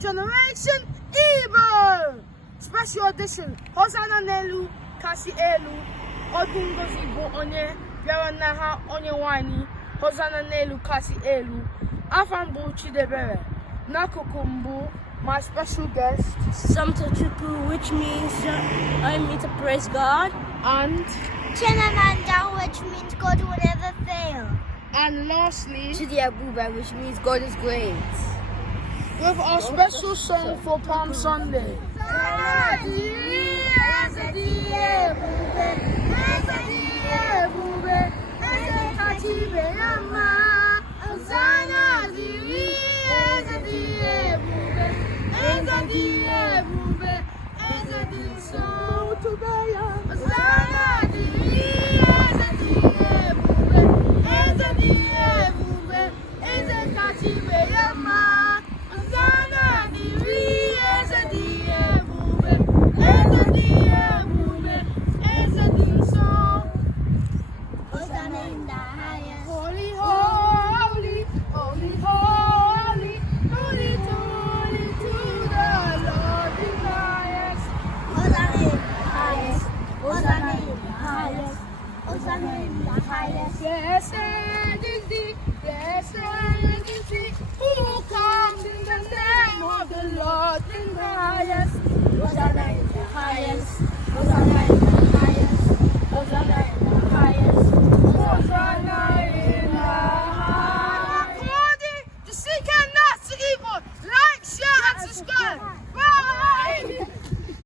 generation evil. Special edition. Hosanna Nelu, Kasi Elu, Odungozi Bo Onye, Yaranaha Onye Wani, Hosanna Nelu, Kasi Elu, Afambu Chidebere, Nakukumbu, my special guest, Samta Chuku, which means I mean to praise God. and Chenamanda, which means God will never fail. lastly, Chidi Abuba, which means God is great. with our special song for Palm Sunday. Holy, holy, holy, holy, holy, holy to the Lord in the highest. Hosanna in the highest. Hosanna in the highest. Hosanna in the highest. Blessed is thee, blessed is he who comes in the name of the Lord in the highest. Hosanna in the highest. Hosanna